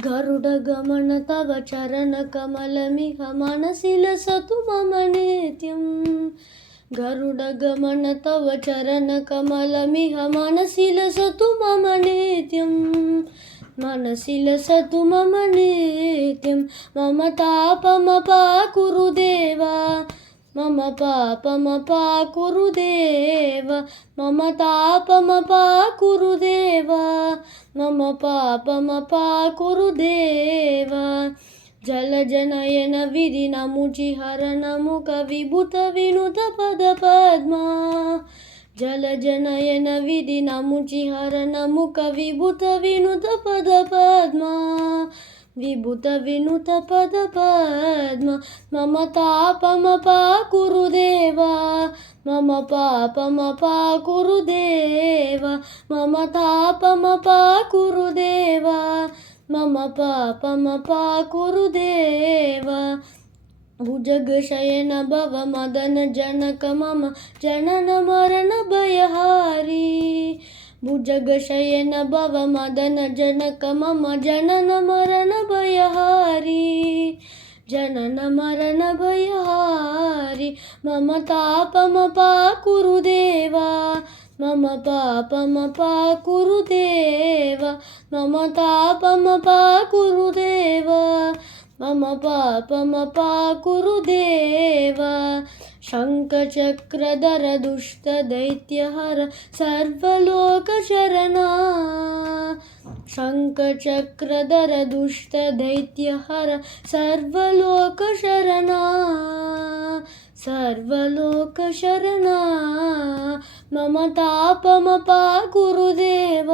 गरुडगमन तव चरणकमलमिह मनसि लसतु मम नित्यं। गरुडगमन तव चरणकमलमिह मनसि लसतु मम नित्यं। मनसि लसतु मम नित्यं। मम तापमपाकुरु देव, मम पापमपाकुरु देव, मम तापमपाकुरु देव, मम पापमपाकुरु देव। जलजनयन विधिनमुचिहरणमुख विभूत विनुत पदपद्मा। जलजनयन विधिनमुचिहरणमुख विभूत विनुत पदपद्मा। विभूत विनुत पदपद्मा। मम तापमपाकुरु देव, मम पापमपाकुरु देव, मम तापमपाकुरु देव, मम पापमपाकुरु देव। भुजगशयन भव मदन जनक मम जनन मरण भयहारी। भुजगशयन भव मदन जनक मम जनन मरण भयहारी। जनन मरण भयहारी। मम तापमपाकुरु देव, मम पापमपाकुरु देव, मम तापमपाकुरु देव, मम पापमपाकुरु देव। शङ्खचक्रधर दुष्टदैत्यहर सर्वलोकशरणा। शङ्खचक्रधर दुष्टदैत्यहर सर्वलोकशरणा। सर्वलोकशरणा। मम तापमपाकुरु देव,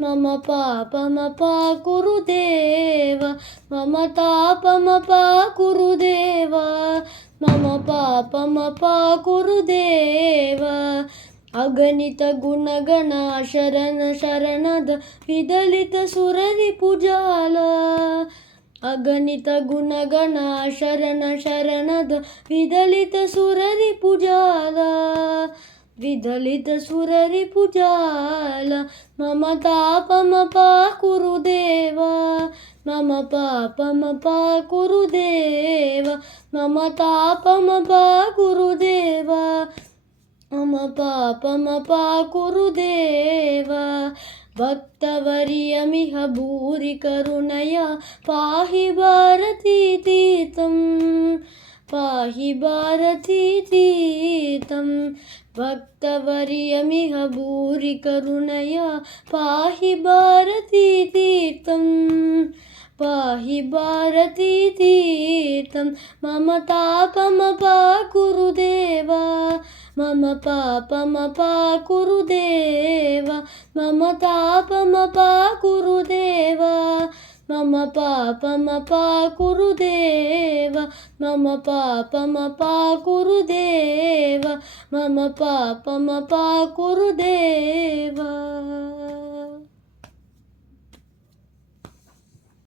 मम पापमपाकुरु देव, मम तापमपाकुरु देव, मम पापमपाकुरु देव। अगणित गुणगण शरण शरणद विदलित सुररिपुजाल। अगणित गुणगण शरण शरणद विदलित सुररिपुजाल। विदलित सुररिपुजाल। मम तापमपाकुरु देव, मम पापमपाकुरु देव, मम तापमपाकुरु देव, मम पापमपाकुरु देव। भक्तवर्यमिह भूरि करुणया पाहि भारतीतीर्थं। पाहि भारतीतीर्थं। भक्तवर्यमिह भूरि करुणया पाहि भारतीतीर्थं। पाहि भारतीतीर्थं। मम तापमपाकुरु देव, मम पापमपाकुरु देव, मम तापमपाकुरु देव, मम पापमपाकुरु देव, मम पापमपाकुरु देव, मम पापमपाकुरु देव।